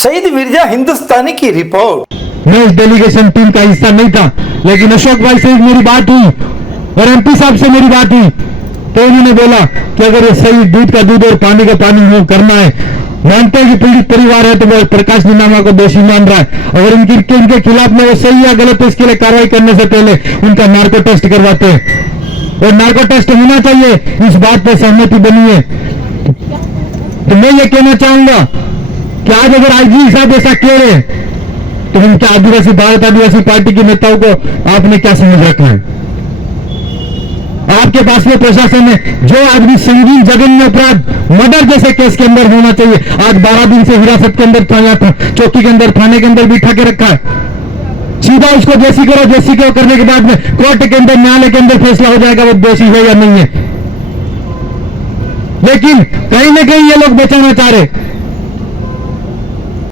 सईद मिर्जा हिंदुस्तानी की रिपोर्ट। मैं इस डेलीगेशन टीम का हिस्सा नहीं था, लेकिन अशोक भाई से मेरी बात हुई और एमपी साहब से मेरी बात हुई तो उन्होंने बोला कि अगर ये सही दूध का दूध और पानी का पानी वो करना है, मानते हैं कि पीड़ित परिवार है तो वो प्रकाश नीनामा को दोषी मान रहा है, अगर इनके खिलाफ में वो सही या गलत है इसके लिए कार्रवाई करने से पहले उनका नार्को टेस्ट करवाते हैं और नार्को टेस्ट होना चाहिए, इस बात पर सहमति बनी है। तो मैं ये कहना चाहूंगा कि आज अगर आईजी साहब ऐसा कह रहे हैं तो उनके आदिवासी भारत आदिवासी पार्टी के नेताओं को आपने क्या समझ रखना है? आपके पास में प्रशासन है जो आदमी संगीन जघन्य अपराध मर्डर जैसे केस के अंदर होना चाहिए, आज 12 दिन से हिरासत के अंदर चौकी के अंदर थाने के अंदर बिठा के रखा है। सीधा उसको जैसी करो करने के बाद में कोर्ट के अंदर न्यायालय के अंदर फैसला हो जाएगा वो दोषी है या नहीं है। लेकिन कहीं ना कहीं ये लोग बचाना चाह रहे,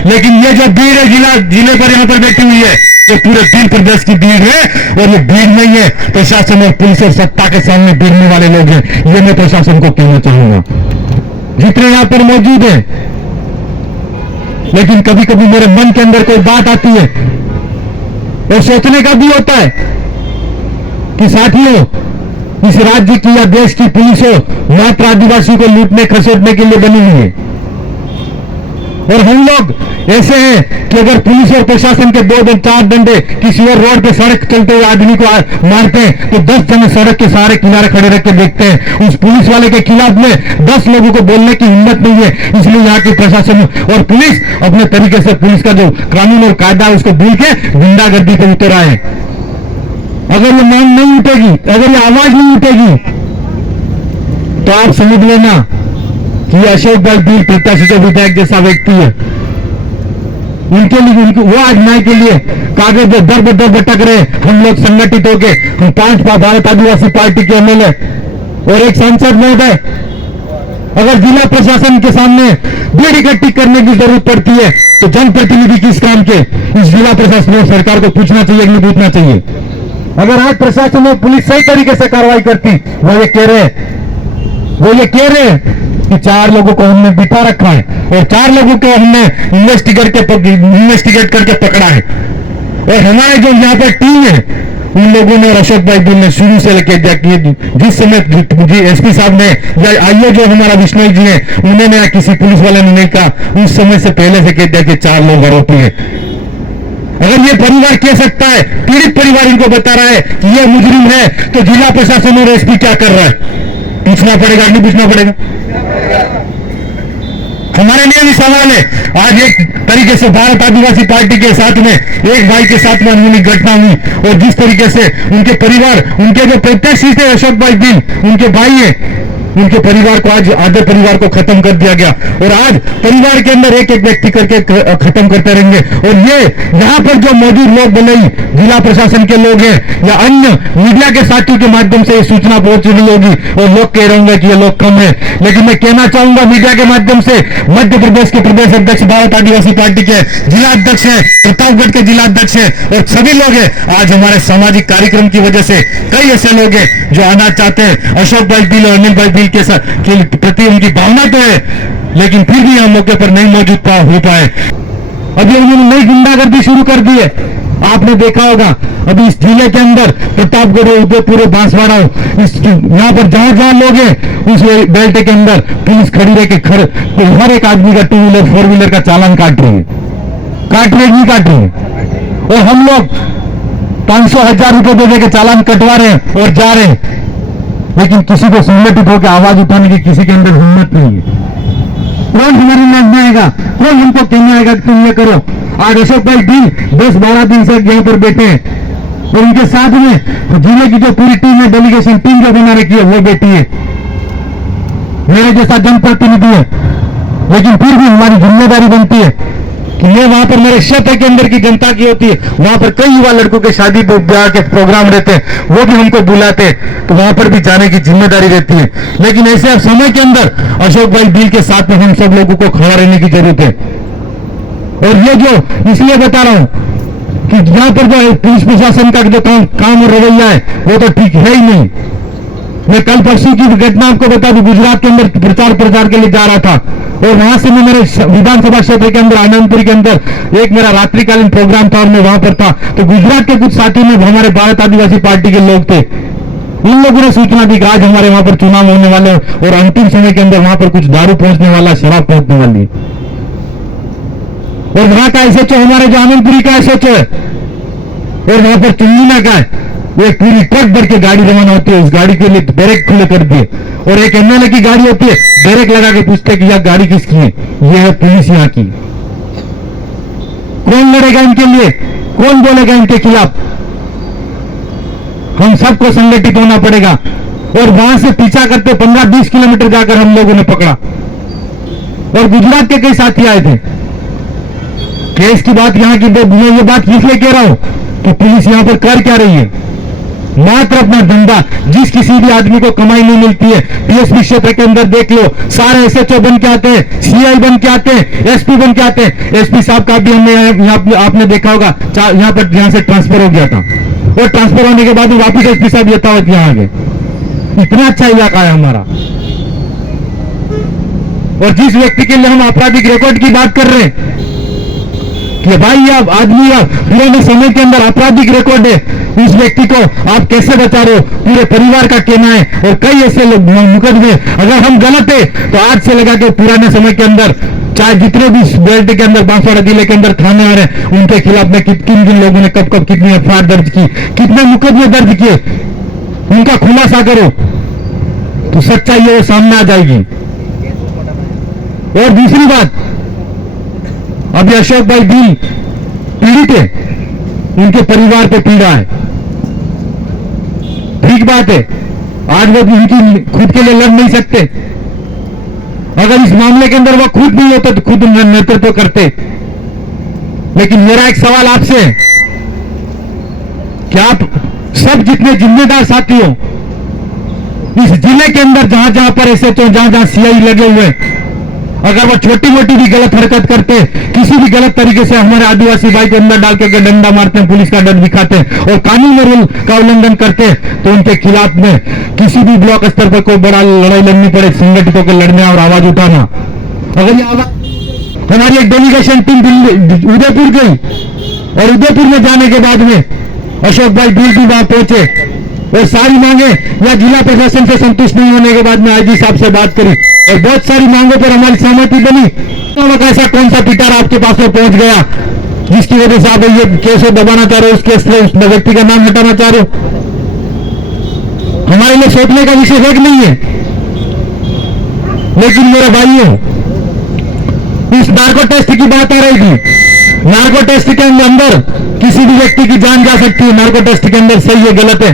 लेकिन ये जो भीड़ है जिले पर यहां पर बैठी हुई है ये पूरे दिन प्रदेश की भीड़ है और ये भीड़ नहीं है प्रशासन और पुलिस और सत्ता के सामने भिड़ने वाले लोग हैं। ये मैं प्रशासन को कहना चाहूंगा जितने यहां पर मौजूद हैं। लेकिन कभी कभी मेरे मन के अंदर कोई बात आती है और सोचने का भी होता है कि साथियों इस राज्य की या देश की पुलिस हो मात्र आदिवासी को लूटने खसेड़ने के लिए बनी हुई है और हम लोग ऐसे हैं कि अगर पुलिस और प्रशासन के 2-4 डंडे किसी और रोड पे सड़क चलते हुए आदमी को मारते हैं तो 10 जने सड़क के सहारे किनारे खड़े रख के देखते हैं। उस पुलिस वाले के खिलाफ में 10 लोगों को बोलने की हिम्मत नहीं है, इसलिए यहाँ की प्रशासन और पुलिस अपने तरीके से पुलिस का जो कानून और कायदा है उसको भूल के गुंडागर्दी पे उतर आए। अगर ये मांग नहीं उठेगी, अगर ये आवाज नहीं उठेगी तो आप समझ लेना कि अशोक भाई बीर प्रत्याशी विधायक जैसा व्यक्ति है, उनके लिए वो आज न्याय के लिए कागज दर बदर भटक रहे। हम लोग संगठित होके हम 5 भारत आदिवासी पार्टी के एमएलए और एक सांसद महोदय अगर जिला प्रशासन के सामने भीड़ इकट्ठी करने की जरूरत पड़ती है तो जनप्रतिनिधि किस काम के, इस जिला प्रशासन और सरकार को पूछना चाहिए कि नहीं पूछना चाहिए। अगर आज प्रशासन और पुलिस सही तरीके से कार्रवाई करती वो ये कह रहे कि 4 लोगों को हमने बिठा रखा है और 4 लोगों को हमने इन्वेस्टिगेट करके पकड़ा है और हमारे जो यहाँ पर टीम है उन लोगों ने अशोक भाई बिल ने शुरू से लेके जिस समय एसपी साहब ने या आईओ जो हमारा विष्णु जी है उन्होंने या किसी पुलिस वाले ने नहीं कहा, उस समय से पहले से कह दिया कि 4 लोग आरोपी है। अगर ये परिवार कह सकता है, पीड़ित परिवार इनको बता रहा है कि ये मुजरिम है तो जिला प्रशासन और एसपी क्या कर रहा है? पूछना पड़ेगा नहीं पूछना पड़ेगा? हमारे लिए भी सवाल है। आज एक तरीके से भारत आदिवासी पार्टी के साथ में एक भाई के साथ में अनहोनी घटना हुई और जिस तरीके से उनके परिवार उनके जो प्रत्याशी थे अशोक भाई बिल उनके भाई है, उनके परिवार को आज आधे परिवार को खत्म कर दिया गया और आज परिवार के अंदर एक व्यक्ति करके खत्म करते रहेंगे। और ये यहाँ पर जो मौजूद लोग भले ही जिला प्रशासन के लोग हैं या अन्य मीडिया के साथियों के माध्यम से ये सूचना पहुंच रही होगी और लोग कह रहे होंगे कि ये लोग कम है, लेकिन मैं कहना चाहूंगा मीडिया के माध्यम से मध्य प्रदेश के प्रदेश अध्यक्ष भारत आदिवासी पार्टी के जिला अध्यक्ष है, प्रतापगढ़ के जिला अध्यक्ष है और सभी लोग हैं। आज हमारे सामाजिक कार्यक्रम की वजह से कई ऐसे लोग हैं जो आना चाहते हैं। अशोक भाई बिल और अनिल भाई बिल के प्रति उनकी भावना तो है लेकिन फिर भी हम मौके पर नहीं मौजूद हो पाए। अभी उन्होंने नई गुंडागर्दी शुरू कर दी है, आपने देखा होगा। अभी इस जिले के अंदर प्रतापगढ़ उदयपुर बांसवाड़ा यहाँ पर जहां लोग हैं उस बेल्ट के अंदर पुलिस खड़ी रह के हर एक आदमी का 2 व्हीलर 4 व्हीलर का चालान काट रही है और हम लोग 500,000 रुपए दे के चालान कटवा रहे हैं और जा रहे हैं, लेकिन किसी को संगठित होकर आवाज उठाने की किसी के अंदर हिम्मत नहीं है। कौन हमारे लड़ने आएगा, कौन हमको कहने आएगा कि तुम ये करो। आज अशोक भाई बिल 10-12 दिन से यहाँ पर बैठे हैं और उनके साथ में जिले की जो पूरी टीम है, डेलीगेशन टीम जो बना रखी है वो बैठी है, मेरे जैसा जनप्रतिनिधि है। लेकिन फिर भी हमारी जिम्मेदारी बनती है कि ये वहां पर मेरे क्षेत्र के अंदर की जनता की होती है, वहां पर कई युवा लड़कों के शादी ब्याह के प्रोग्राम रहते हैं, वो भी हमको बुलाते हैं तो वहां पर भी जाने की जिम्मेदारी रहती है। लेकिन ऐसे समय के अंदर अशोक भाई बिल के साथ में हम सब लोगों को खड़ा रहने की जरूरत है। और ये जो इसलिए बता रहा हूं कि यहां पर जो पुलिस प्रशासन का जो काम और रवैया है वो तो ठीक है ही नहीं। मैं कल परसों की घटना आपको बता दूं, गुजरात के अंदर प्रचार के लिए जा रहा था और वहां से मैं मेरे विधानसभा क्षेत्र के अंदर आनंदपुरी के अंदर एक मेरा रात्रिकालीन प्रोग्राम था और मैं वहां पर था, तो गुजरात के कुछ साथी में हमारे भारत आदिवासी पार्टी के लोग थे, उन लोगों ने सूचना दी कि आज हमारे वहां पर चुनाव होने वाले और अंतिम समय के अंदर वहां पर कुछ दारू पहुंचने वाला, शराब पहुंचने वाली है। और वहां का एसएचओ हमारे जो आनंदपुरी का एसएचओ है और वहां पर चुंगीना का है, एक पूरी ट्रक भर के गाड़ी रवाना होती है, उस गाड़ी के लिए बैरक खुले कर दिए, और एक एमएलए की गाड़ी होती है, बैरक लगा के पूछते कि यह गाड़ी किसकी है, यह है पुलिस यहाँ की। कौन लड़ेगा इनके लिए, कौन बोलेगा इनके खिलाफ? हम सबको संगठित होना पड़ेगा। और वहां से पीछा करते 15-20 किलोमीटर जाकर हम लोगों ने पकड़ा, और गुजरात के कई साथी आए थे। केस की बात यहाँ की, मैं ये बात इसलिए कह रहा हूं कि पुलिस यहां पर कर क्या रही है? मात्र अपना धंधा, जिस किसी भी आदमी को कमाई नहीं मिलती है, टीएसपी क्षेत्र के अंदर देख लो, सारे एसएचओ बन के आते हैं, सीआई बन के आते हैं, एसपी बन के आते हैं। एसपी साहब का भी हमने यहाँ आपने देखा होगा, यहाँ पर यहां से ट्रांसफर हो गया था, और ट्रांसफर होने के बाद वापिस एसपी साहब यथावत यहाँ आ गए। इतना अच्छा इलाका है हमारा। और जिस व्यक्ति के लिए हम आपराधिक रिकॉर्ड की बात कर रहे हैं कि भाई आप आदमी आप पुराने समय के अंदर आपराधिक रिकॉर्ड है, इस व्यक्ति को आप कैसे बचा रहे हो? पूरे परिवार का कहना है, और कई ऐसे लोग मुकदमे, अगर हम गलत है तो आज से लगा के पुराने समय के अंदर चाहे जितने भी बेल्ट के अंदर, बांसवाड़ा जिले के अंदर थाने आ रहे हैं, उनके खिलाफ में किन किन लोगों ने कब कब कितनी एफआईआर दर्ज की, कितने मुकदमे दर्ज किए, उनका खुलासा करो तो सच्चाई वो सामने आ जाएगी। और दूसरी बात, अभी अशोक भाई दिल पीड़ित है, उनके परिवार पे पीड़ा है, ठीक बात है, आज वो उनकी खुद के लिए लड़ नहीं सकते। अगर इस मामले के अंदर वो खुद नहीं होते तो खुद नेतृत्व करते। लेकिन मेरा एक सवाल आपसे है कि आप सब जितने जिम्मेदार साथी हो इस जिले के अंदर, जहां जहां पर एसएचओ, जहां जहां सीआई लगे हुए, अगर वो छोटी मोटी भी गलत हरकत करते, किसी भी गलत तरीके से हमारे आदिवासी भाई को अंदर डाल के डंडा मारते हैं, पुलिस का डर दिखाते हैं और कानून रूल का उल्लंघन करते हैं, तो उनके खिलाफ में किसी भी ब्लॉक स्तर पर कोई बड़ा लड़ाई लड़नी पड़े, संगठितों को लड़ने और आवाज उठाना। अगर ये आवाज, हमारी एक डेलीगेशन टीम उदयपुर गई, और उदयपुर में जाने के बाद में अशोक भाई दिल भी वहां पहुंचे, और सारी मांगे या जिला प्रशासन से संतुष्ट नहीं होने के बाद में आईजी साहब से बात करी, और बहुत सारी मांगों पर हमारी सहमति बनी। तो ऐसा कौन सा पिटारा आपके पास में पहुंच गया जिसकी वजह से आप ये केस को दबाना चाह रहे हो, उस केस से उस व्यक्ति का नाम हटाना चाह रहे हो? हमारे लिए सोचने का विषय है कि नहीं है? लेकिन मेरे भाइयों, इस नार्को टेस्ट की बात आ रही थी। नार्को टेस्ट के अंदर किसी भी व्यक्ति की जान जा सकती है, नार्को टेस्ट के अंदर सही है गलत है,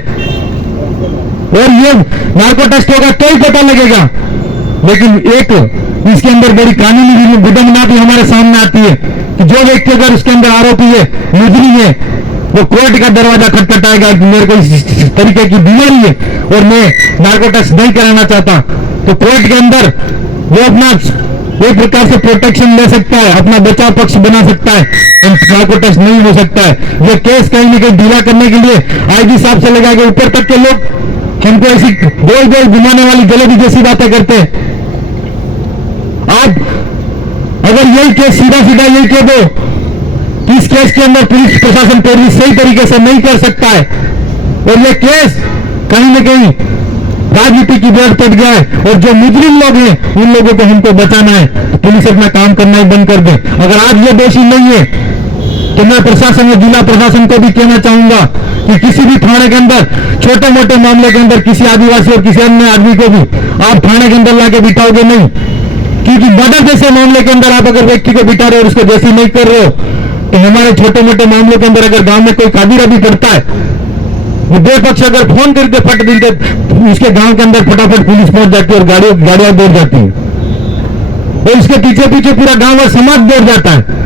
और ये नार्को टेस्ट होगा तो ही पता लगेगा। लेकिन एक इसके अंदर बड़ी कानूनी विडंबना भी हमारे सामने आती है कि जो व्यक्ति अगर उसके अंदर आरोपी है, मुजरिम है, वो कोर्ट का दरवाजा खटखटाएगा कि मेरे को इस तरीके की बीमारी है और मैं नार्को टेस्ट नहीं कराना चाहता, तो कोर्ट के अंदर वो अपना एक प्रकार से प्रोटेक्शन ले सकता है, अपना बचाव पक्ष बना सकता है, नार्को टेस्ट नहीं हो सकता है। ये केस कहीं ना कहीं ढीला करने के लिए आईजी साहब से लगा के ऊपर तक के लोग हमको ऐसी गोल गोल घुमाने वाली जलेबी जैसी बातें करते हैं। आप अगर यही केस सीधा सीधा यही कह दो कि इस केस के अंदर पुलिस प्रशासन पैरवी सही तरीके से नहीं कर सकता है, और ये केस कहीं ना कहीं राजनीति की जड़ पड़ गया है, और जो मुजरिम लोग हैं उन लोगों को हमको बचाना है, तो पुलिस अपना काम करना ही बंद कर दे। अगर आज ये दोषी नहीं है तो मैं प्रशासन और जिला प्रशासन को भी कहना चाहूंगा कि किसी भी थाने के अंदर छोटे मोटे मामले के अंदर किसी आदिवासी और किसी अन्य आदमी को भी आप थाने के अंदर लाके बिठाओगे नहीं, क्योंकि मर्डर जैसे मामले के अंदर आप अगर व्यक्ति को बिठा रहे हो और उसको जैसी नहीं कर रहे हो, तो हमारे छोटे मोटे मामलों के अंदर अगर गांव में कोई कादिरा भी पड़ता है, वो दो पक्ष अगर फोन करके फट देते, उसके गांव के अंदर फटाफट पुलिस पहुंच जाती है और गाड़ियां दौड़ जाती है, और इसके पीछे पीछे पूरा गांव और समाज दौड़ जाता है।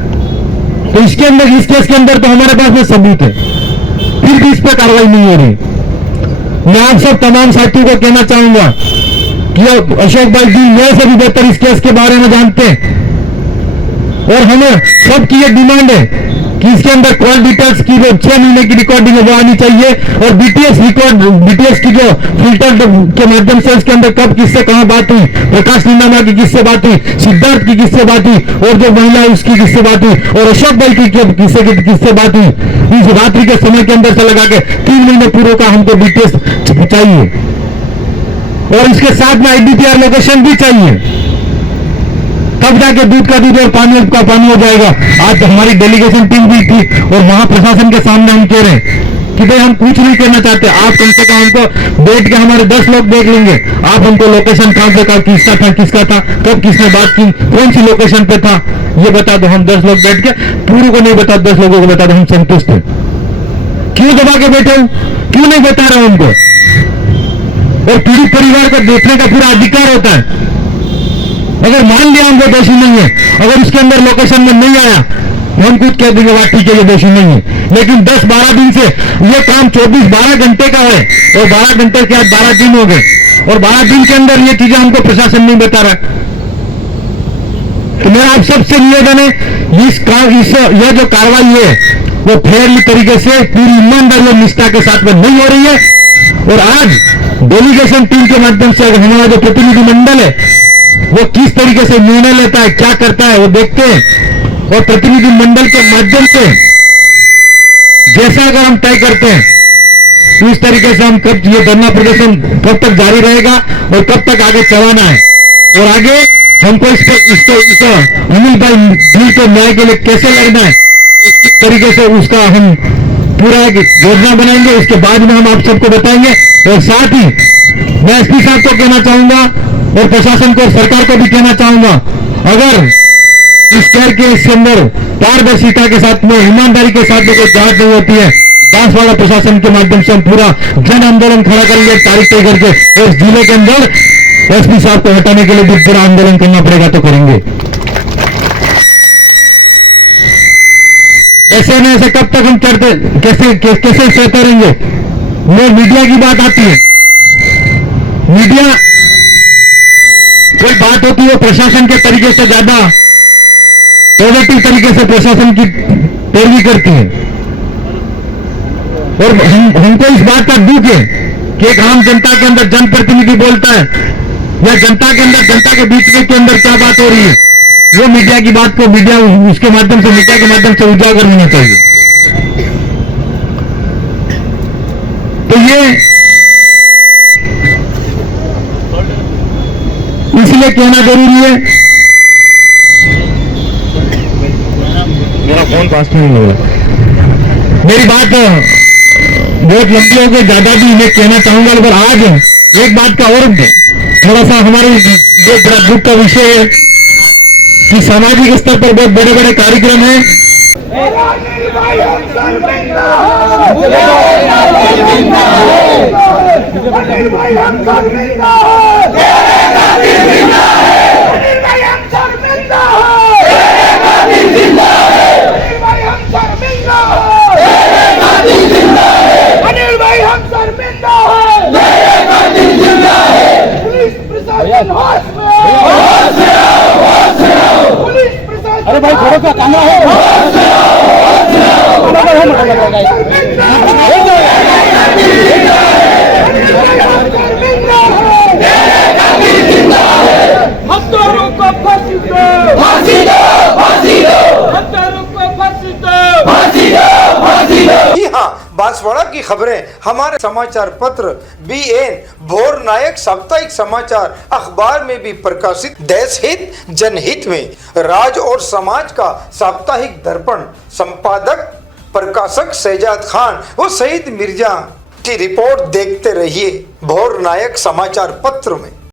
तो इसके अंदर, इस केस के अंदर तो हमारे पास में सबूत है, फिर भी इस पर कार्रवाई नहीं हो रही। मैं आप सब तमाम साथियों को कहना चाहूंगा कि अशोक भाई जी मेरे से भी बेहतर इस केस के बारे में जानते हैं, और हमें सबकी ये डिमांड है कि इसके अंदर कॉल डिटेल्स की जो 6 महीने की रिकॉर्डिंग है वो आनी चाहिए, और बीटीएस की जो फिल्टर के माध्यम से उसके अंदर कब किससे कहां बात हुई, प्रकाश नीनामा की किससे बात हुई, सिद्धार्थ की किससे बात हुई, और जो महिला है उसकी किससे बात हुई, और अशोक भाई की किससे बात हुई। इस रात्रि के समय के अंदर से लगा के 3 महीने पूर्व का हमको डिटेल्स चाहिए, और इसके साथ में आईडीपीआर लोकेशन भी चाहिए, तब जाके दूध का दूध और पानी का पानी हो जाएगा। आज हमारी डेलीगेशन टीम भी थी और वहां प्रशासन के सामने हम कह रहे हैं कि भाई हम कुछ नहीं करना चाहते, आप कम से कम हमको बैठ के हमारे 10 लोग देख लेंगे, आप हमको लोकेशन कहां पे था, किसका था, कब किसने बात की, कौन सी लोकेशन पे था, ये बता दो। हम 10 लोग बैठ के पूरे को नहीं बता, 10 लोगों को बता दो, हम संतुष्ट हैं। क्यों दबा के बैठे हो, क्यों नहीं बता रहे उनको? और पीड़ित परिवार को देखने का पूरा अधिकार होता है। अगर मान लिया हमको दोषी नहीं है, अगर उसके अंदर लोकेशन में नहीं आया, हम कुछ कह देंगे वाह ठीक है ये दोषी नहीं है, लेकिन 10-12 दिन से ये काम 12 घंटे का है, और 12 घंटे के बाद 12 दिन हो गए, और 12 दिन के अंदर ये चीजें हमको प्रशासन नहीं बता रहा। तो मेरा आप सबसे निवेदन है, यह जो कार्रवाई है वो फेयरली तरीके से पूरी ईमानदारी और निष्ठा के साथ में नहीं हो रही है। और आज डेलीगेशन टीम के माध्यम से हमारा जो प्रतिनिधि मंडल है वो किस तरीके से निर्णय लेता है, क्या करता है, वो देखते हैं, और प्रतिनिधि मंडल के माध्यम से जैसा अगर हम तय करते हैं तो इस तरीके से हम कब ये धरना प्रदर्शन कब तक जारी रहेगा और कब तक आगे चलाना है, और आगे हमको इसको अनिल भाई दिल के न्याय के लिए कैसे लड़ना है, इस तरीके से उसका हम पूरा एक योजना बनाएंगे। इसके बाद में हम आप सबको बताएंगे। और साथ ही मैं एसपी साहब को कहना चाहूंगा और प्रशासन को, सरकार को भी कहना चाहूंगा, अगर इस शहर के इसके अंदर पारदर्शिता के साथ में, ईमानदारी के साथ में कोई जांच नहीं होती है, बांसवाड़ा प्रशासन के माध्यम से हम पूरा जन आंदोलन खड़ा करेंगे, तारीख तय करके, और इस जिले के अंदर एसपी साहब को हटाने के लिए भी पूरा आंदोलन करना पड़ेगा तो करेंगे। ऐसे में ऐसे कब तक हम चढ़ते, कैसे सहते रहेंगे? मीडिया की बात आती है, मीडिया कोई बात होती है प्रशासन के तरीके से ज्यादा पॉजिटिव तरीके से प्रशासन की पैरवी करती है, और हमको इस बात का दुख है कि एक आम जनता के अंदर जनप्रतिनिधि बोलता है, या जनता के अंदर, जनता के बीच में के अंदर क्या बात हो रही है, वो मीडिया की बात को उसके माध्यम से, मीडिया के माध्यम से उजागर होना चाहिए। तो ये इसलिए कहना जरूरी है। मेरा फोन पास में नहीं होगा, मेरी बात बहुत लंबी हो गई, ज्यादा भी मैं कहना चाहूंगा, मगर आज एक बात का और थोड़ा सा हमारे जो बड़ा दुख का विषय है कि सामाजिक स्तर पर बहुत बड़े बड़े कार्यक्रम हैं। अरे भाई थोड़ा सा कैमरा है, हत्यारों को फांसी दो, फांसी दो, फांसी दो, हत्यारों को फांसी दो, फांसी दो, फांसी दो। जी हाँ, बांसवाड़ा की खबरें हमारे समाचार पत्र BN भोर नायक साप्ताहिक समाचार अखबार में भी प्रकाशित। देश हित जनहित में राज और समाज का साप्ताहिक दर्पण संपादक प्रकाशक शहजाद खान व शहीद मिर्जा की रिपोर्ट देखते रहिए भोर नायक समाचार पत्र में।